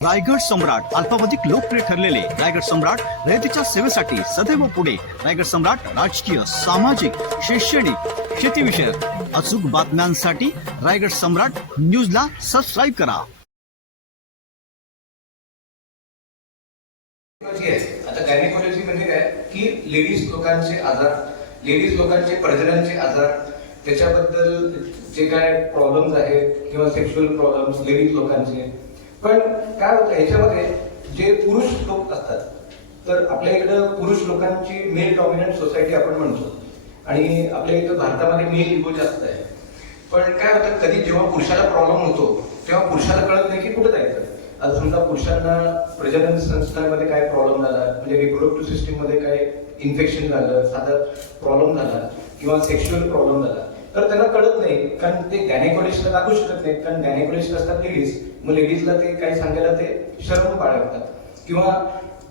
रायगड सम्राट अल्पावधिक लोकप्रिय ठरलेले रायगड सम्राट रयतेच्या सेवेसाठी सदैव पुढे. रायगड सम्राट राजकीय, सामाजिक, शैक्षणिक, शेतीविषयक अचूक बातम्यांसाठी रायगड सम्राट न्यूजला सबस्क्राईब करा. आता गायनेकोलॉजी म्हणजे काय की लेडीज लोकांचे आजार, लेडीज लोकांचे प्रजननचे आजार, त्याच्याबद्दल जे काय प्रॉब्लेम्स आहेत किंवा सेक्शुअल प्रॉब्लेम्स लेडीज लोकांचे. पण काय होतं ह्याच्यामध्ये जे पुरुष लोक असतात, तर आपल्या इकडं पुरुष लोकांची मेल डॉमिनंट सोसायटी आपण म्हणतो आणि आपल्या इथं भारतामध्ये मेल इगो जास्त आहे. पण काय होतं कधी जेव्हा पुरुषाला प्रॉब्लेम होतो तेव्हा पुरुषाला कळत नाही की कुठं जायचं. आता समजा पुरुषांना प्रजनन संस्थांमध्ये काय प्रॉब्लेम झाला, म्हणजे रिप्रोडक्टिव्ह सिस्टीम मध्ये काय इन्फेक्शन झालं, साधा प्रॉब्लेम झाला किंवा सेक्शुअल प्रॉब्लेम झाला, तर त्यांना कळत नाही कारण ते गायनेकोलॉजिस्टला दाखवू शकत नाहीत कारण गायनेकोलॉजिस्ट असतात लेडीज. मग लेडीजला ते काही सांगायला ते शरम बाळगतात किंवा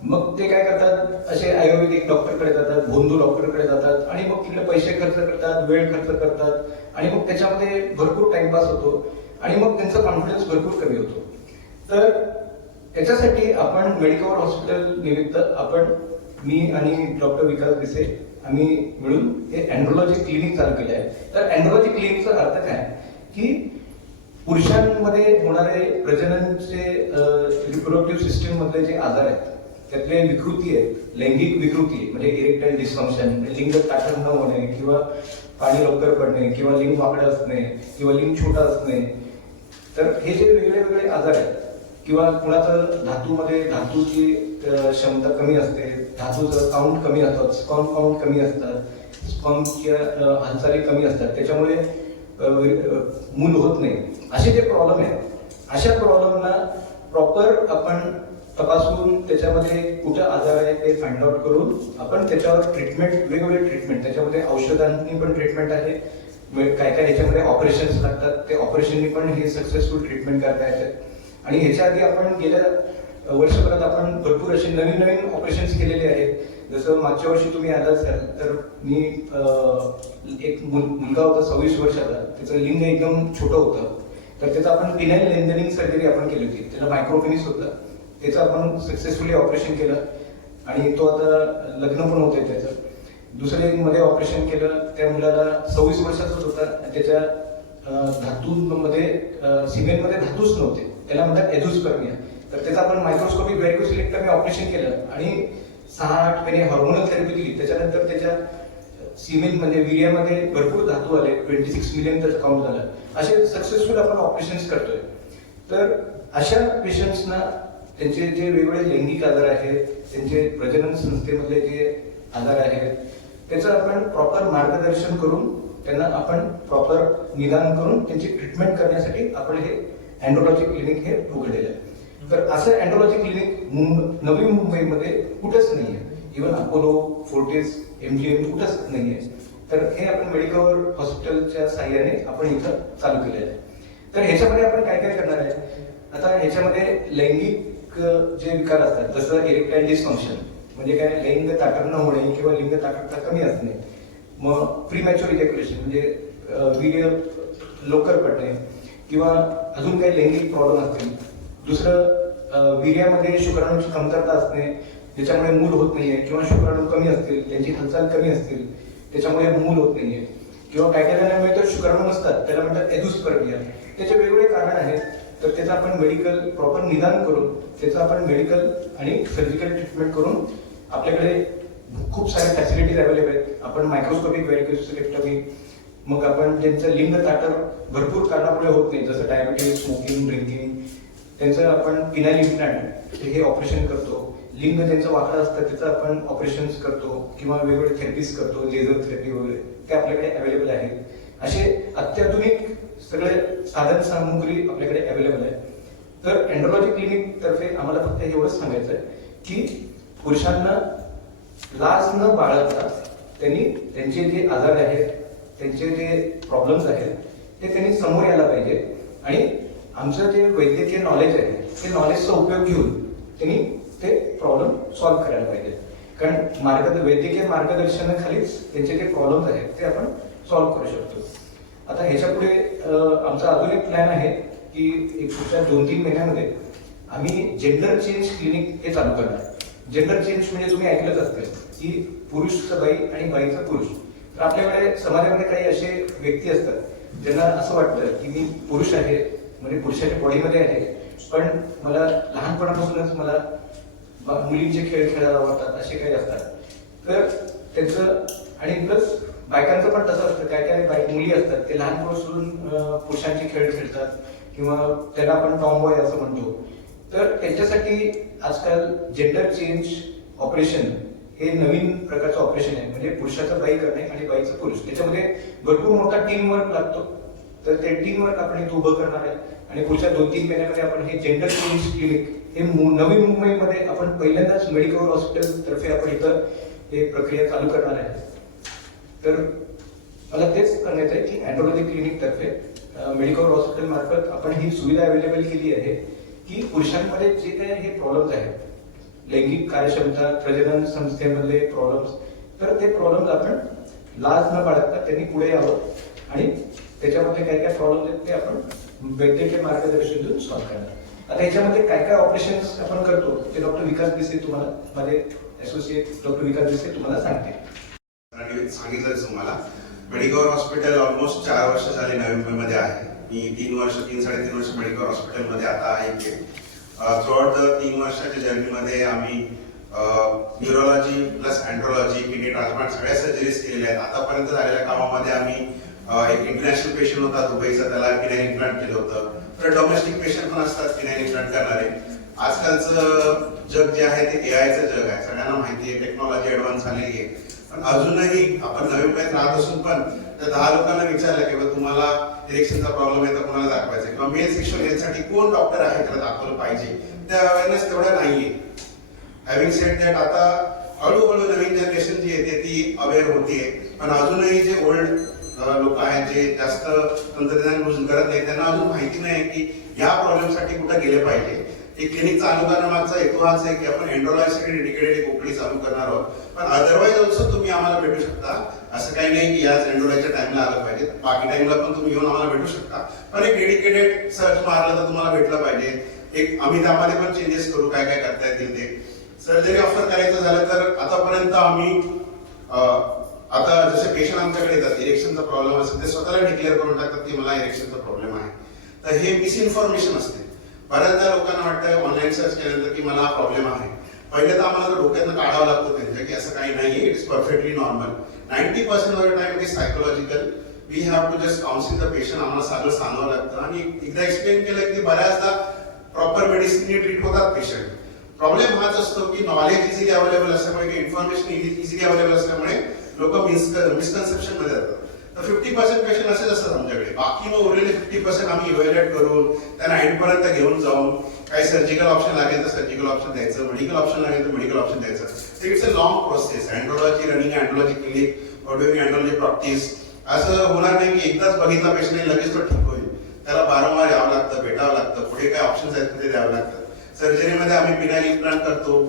मग ते काय करतात, असे आयुर्वेदिक डॉक्टरकडे जातात, भोंदू डॉक्टरकडे जातात आणि मग तिकडे पैसे खर्च करतात, वेळ खर्च करतात आणि मग त्याच्यामध्ये भरपूर टाइमपास होतो आणि मग त्यांचा कॉन्फिडन्स भरपूर कमी होतो. तर त्याच्यासाठी आपण मेडिकल हॉस्पिटल निमित्त मी आणि डॉक्टर विकास भिसे आम्ही मिळून हे अँड्रोलॉजी क्लिनिक चालू केले आहे. तर अँड्रोलॉजी क्लिनिकचा अर्थ काय की पुरुषांमध्ये होणारे प्रजननचे रिप्रोडक्टिव्ह सिस्टीम मधले जे आजार आहेत त्यातले विकृती आहेत, लैंगिक विकृती म्हणजे इरेक्टाईल डिस्फंक्शन, लिंग ताठर न होणे किंवा पाणी लवकर पडणे किंवा लिंग वाकडं असणे किंवा लिंग छोटा असणे, तर हे जे वेगळे वेगळे आजार आहेत किंवा कुणाचं धातूची क्षमता कमी असते, धातूचं काउंट कमी असतात, स्पर्म काउंट कमी असतात, स्पर्मच्या हालचाली कमी असतात, त्याच्यामुळे मूल होत नाही, असे जे प्रॉब्लेम आहेत, अशा प्रॉब्लेमला प्रॉपर आपण तपासून त्याच्यामध्ये कुठं आजार आहे ते फाइंड आउट करून आपण त्याच्यावर ट्रीटमेंट, वेगवेगळे ट्रीटमेंट, त्याच्यामध्ये औषधांनी पण ट्रीटमेंट आहे, काय काय ह्याच्यामध्ये ऑपरेशन्स लागतात, ते ऑपरेशननी पण हे सक्सेसफुल ट्रीटमेंट करता येतात. आणि ह्याच्या आधी आपण गेल्या वर्षभरात आपण भरपूर असे नवीन नवीन ऑपरेशन्स केलेले आहेत. जसं मागच्या वर्षी तुम्ही आला असाल तर मी एक मुलगा होता 26 वर्षाचा, त्याचं लिंग एकदम छोटं होतं, तर त्याचं आपण पिनाईल लेंथनिंग सर्जरी आपण केली होती. त्याला मायक्रोपेनिस होतं, त्याचं आपण सक्सेसफुली ऑपरेशन केलं आणि तो आता लग्न पण होतंय त्याचं. दुसरे मध्ये ऑपरेशन केलं, त्या मुलाला 26 वर्षाचाच होता, त्याच्या धातूंमध्ये सिमेंटमध्ये धातूच नव्हते, त्याला म्हणतात एझोस्पर्मिया. तर त्याचं आपण मायक्रोस्कोपिक व्हेरिकोसिलेक्टमी ऑपरेशन केलं आणि 6-8 महिने हॉर्मोनल थेरपी दिली. त्याच्यानंतर त्याच्या सिमेंट म्हणजे वीर्यामध्ये भरपूर धातू आले, 26 मिलियन त्याचं काउंट झालं. असे सक्सेसफुल आपण ऑपरेशन्स करतोय. तर अशा पेशंट्सना त्यांचे जे वेगवेगळे लैंगिक आजार आहेत, त्यांचे प्रजनन संस्थेमधले जे आजार आहेत, त्याचं आपण प्रॉपर मार्गदर्शन करून त्यांना आपण प्रॉपर निदान करून त्यांची ट्रीटमेंट करण्यासाठी आपण हे अँड्रोलॉजी क्लिनिक हे उघडलेलं आहे. तर असं अँड्रोलॉजी क्लिनिक नवी मुंबईमध्ये कुठंच नाहीये, इव्हन अपोलो, फोर्टिस, MGM कुठंच नाहीये. तर हे आपण मेडिकल हॉस्पिटलच्या साह्याने आपण इथं चालू केलेलं आहे. तर ह्याच्यामध्ये आपण काय काय करणार आहे, आता ह्याच्यामध्ये लैंगिक जे विकार असतात, जसं इरेक्टाईल डिस्फंक्शन म्हणजे काय, लिंग ताठर न होणे किंवा लिंग ताठरता कमी असणे, मग प्रीमॅच्युअर इजॅक्युलेशन म्हणजे वीर्य लवकर पडणे किंवा अजून काही लैंगिक प्रॉब्लेम असतील. दुसरं वीर्यामध्ये शुक्राणूची कमतरता असणे, ज्याच्यामुळे मूल होत नाहीये, किंवा शुक्राणू कमी असतील, त्यांची हालचाल कमी असतील, त्याच्यामुळे मूल होत नाहीये, किंवा काय काय जणांना तर शुक्राणू नसतात, त्याला म्हणतात एझोस्पर्मिया. त्याचे वेगवेगळे कारण आहेत. तर त्याचं आपण मेडिकल प्रॉपर निदान करून त्याचं आपण मेडिकल आणि सर्जिकल ट्रीटमेंट करून आपल्याकडे खूप साऱ्या फॅसिलिटीज अवेलेबल आहेत. आपण मायक्रोस्कोपिक व्हेरिकोसिलेक्टमी, मग आपण ज्यांचं लिंग ताठर भरपूर कारणामुळे होत नाही, जसं डायबिटीज, स्मोकिंग, ड्रिंकिंग, त्यांचं आपण पिनाईल इम्प्लांट हे ऑपरेशन करतो. लिंग ज्यांचं वाकडं असतं त्याचं आपण ऑपरेशन्स करतो किंवा वेगवेगळे थेरपीज करतो, लेझर थेरपी वगैरे, ते आपल्याकडे अवेलेबल आहेत. असे अत्याधुनिक सगळे साधन सामुग्री आपल्याकडे अवेलेबल आहे. तर अँड्रोलॉजी क्लिनिक तर्फे आम्हाला फक्त एवढंच सांगायचं आहे की पुरुषांना लाज न बाळगता त्यांनी त्यांचे जे आजार आहेत, त्यांचे जे प्रॉब्लेम्स आहेत, ते त्यांनी समोर यायला पाहिजे आणि आमचं जे वैद्यकीय नॉलेज आहे ते नॉलेजचा उपयोग घेऊन त्यांनी ते प्रॉब्लेम सॉल्व्ह करायला पाहिजे. कारण वैद्यकीय मार्गदर्शनाखालीच त्यांचे जे प्रॉब्लेम्स आहेत ते आपण सॉल्व्ह करू शकतो. आता ह्याच्या पुढे आमचा अजून एक प्लॅन आहे की एक पुढच्या 2-3 महिन्यामध्ये आम्ही जेंडर चेंज क्लिनिक हे चालू करणार आहे. जेंडर चेंज म्हणजे तुम्ही ऐकलंच असेल की पुरुषचं बाई आणि बाईचं पुरुष. तर आपल्याकडे समाजामध्ये काही असे व्यक्ती असतात ज्यांना असं वाटतं की मी पुरुष आहे, म्हणजे पुरुषाच्या बॉडीमध्ये आहे, पण मला लहानपणापासूनच मला मुलींचे खेळ खेळायला आवडतात, असे काही असतात. तर त्यांचं आणि प्लस बायकांचं पण तसं असतं. काय काय मुली असतात ते लहानपासून पुरुषांचे खेळ खेळतात किंवा त्याला आपण टॉमबॉय असं म्हणतो. तर त्यांच्यासाठी आजकाल जेंडर चेंज ऑपरेशन हे नवीन प्रकारचं ऑपरेशन आहे. म्हणजे पुरुषाचं बाई करणे आणि बाईचं पुरुष, त्याच्यामध्ये भरपूर मोठा टीम वर्क लागतो. तर ते टीम वर्क आपण इथे उभं करणार आहे आणि पुढच्या 2-3 महिन्यामध्ये आपण हे जेंडर चेंज क्लिनिक हे नवी मुंबईमध्ये आपण पहिल्यांदाच मेडिकल हॉस्पिटल तर्फे आपण इथं हे प्रक्रिया चालू करणार आहे. तर मला तेच सांगायचं आहे की अँड्रोलॉजी क्लिनिक तर्फे मेडिकल हॉस्पिटल मार्फत आपण ही सुविधा अवेलेबल केली आहे की पुरुषांमध्ये जे काही हे प्रॉब्लेम्स आहेत, लैंगिक कार्यक्षमता, प्रजनन संस्थेमधले प्रॉब्लेम्स, तर ते प्रॉब्लेम्स आपण लाज न बाळगता त्यांनी पुढे यावं आणि त्याच्यामध्ये काय काय प्रॉब्लेम्स आहेत ते आपण वैद्यकीय मार्गदर्शन देऊन सॉल्व्ह करणार. आता याच्यामध्ये काय काय ऑपरेशन्स आपण करतो ते डॉक्टर विकास बिसे तुम्हाला, माझे असोसिएट डॉक्टर विकास बिसे तुम्हाला सांगते. सांगितलं तुम्हाला मेडिकल हॉस्पिटल ऑलमोस्ट 4 वर्ष झाले नवी मुंबईमध्ये आहे. मी 3-3.5 वर्ष मेडिकल हॉस्पिटलमध्ये आता आहे. थ्रूआउट द 3 वर्षाच्या जर्नीमध्ये आम्ही न्यूरोलॉजी प्लस अँड्रोलॉजी, किडनी ट्रान्सप्लांट सगळ्या सर्जरीज केलेल्या आहेत. आतापर्यंत झालेल्या कामामध्ये आम्ही एक इंटरनॅशनल पेशंट होता दुबईचा, त्याला फिनाईल इम्प्लांट केलं होतं. तर डोमेस्टिक पेशंट पण असतात फिनाईल इम्प्लांट करणारे. आजकालचं जग जे आहे ते एआयचं जग आहे, सगळ्यांना माहिती आहे. टेक्नॉलॉजी ऍडव्हान्स झालेली आहे. पण अजूनही आपण नवी मुंबईत राहत असून पण त्या 10 लोकांना विचारलं की तुम्हाला इरेक्शनचा प्रॉब्लेम आहे तर कोणाला दाखवायचा किंवा मेल सेक्शुअल हेल्थसाठी कोण डॉक्टर आहे त्याला दाखवलं पाहिजे, त्या अवेअरनेस तेवढा नाहीये. हॅव्हिंग सेड दॅट आता हळूहळू नवीन जनरेशन जी येते ती अवेअर होतीये. पण अजूनही जे ओल्ड लोक आहेत जे जास्त तंत्रज्ञान यूज करत नाही त्यांना अजून माहिती नाही की या प्रॉब्लेमसाठी कुठे गेले पाहिजे. हे क्लिनिक चालू करण्यामागचा हेतू हाच आहे की आपण एंड्रोलॉजीसाठी डेडिकेटेड एक ओपीडी चालू करणार आहोत. पण अदरवाईज ऑल्सो तुम्ही आम्हाला भेटू शकता. असं काही नाही की याच एंड्रोलॉजीच्या टाइमला आलं पाहिजे, बाकी टाइमला पण तुम्ही येऊन आम्हाला भेटू शकता. पण एक डेडिकेटेड सर्च मारलं तर तुम्हाला भेटलं पाहिजे. एक आम्ही त्यामध्ये पण चेंजेस करू, काय काय करता येतील ते. सर्जरी ऑफर करायचं झालं तर आतापर्यंत आम्ही आता जसे पेशंट आमच्याकडे येतात, इरेक्शनचा प्रॉब्लेम असेल ते स्वतःला डिक्लेअर करून टाकतात की मला इरेक्शनचा प्रॉब्लेम आहे. तर हे मिसइन्फॉर्मेशन असते. बऱ्याचदा लोकांना वाटतं ऑनलाईन सर्च केल्यानंतर की मला हा प्रॉब्लेम आहे. पहिले तर आम्हाला डोक्यातनं काढावं लागतं त्यांच्या की असं काही नाहीये, it is perfectly normal. 90% of the time it is psychological. We have to just counsel the patient. आम्हाला सगळं सांगावं लागतं आणि एकदा एक्सप्लेन केलं की बऱ्याचदा प्रॉपर मेडिसिनने ट्रीट होतात पेशंट. प्रॉब्लेम हाच असतो की नॉलेज इझिली अवेलेबल असल्यामुळे, इन्फॉर्मेशन इझिली अवेलेबल असल्यामुळे लोक मिसकन्सेप्शन मध्ये जातात. तर 50% पेशंट असेच असतात आमच्याकडे. बाकी मग उरलेले 50% आम्ही इव्हॅल्युएट करून त्यांना एंडपर्यंत घेऊन जाऊन काही सर्जिकल ऑप्शन लागेल तर सर्जिकल ऑप्शन द्यायचं, मेडिकल ऑप्शन लागेल तर मेडिकल ऑप्शन द्यायचं. तर it's a long process. Andrology running, andrology clinic, doing andrology practice. असं होणार नाही की एकदाच बघितला पेशंट लगेच तो ठीक होईल. त्याला वारंवार यावं लागतं, भेटावं लागतं, पुढे काय ऑप्शन्स आहेत ते द्यावं लागतं. सर्जरीमध्ये आम्ही फिनाईल इम्प्लांट करतो,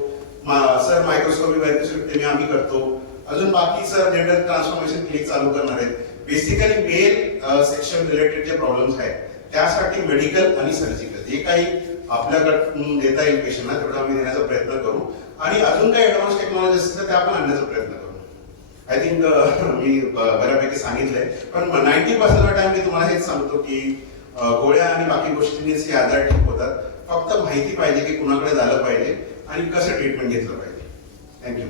सर मायक्रोस्कोपी बायकोस्कोपी आम्ही करतो. अजून बाकी सर जेंडर ट्रान्सफॉर्मेशन क्लिनिक चालू करणार आहेत. बेसिकली मेल सेक्शुअल रिलेटेड जे प्रॉब्लेम्स आहेत त्यासाठी मेडिकल आणि सर्जिकल जे काही आपल्याकडून देता येईल पेशंटला तेवढं आम्ही देण्याचा प्रयत्न करू. आणि अजून काही ऍडव्हान्स टेक्नॉलॉजी असतील तर त्या पण आणण्याचा प्रयत्न करू. आय थिंक मी बऱ्यापैकी सांगितलंय. पण 90% टाइम मी तुम्हाला हेच सांगतो की गोळ्या आणि बाकी गोष्टींनीच हे आजार ठीक होतात. फक्त माहिती पाहिजे की कुणाकडे झालं पाहिजे आणि कसं ट्रीटमेंट घेतलं पाहिजे. थँक्यू.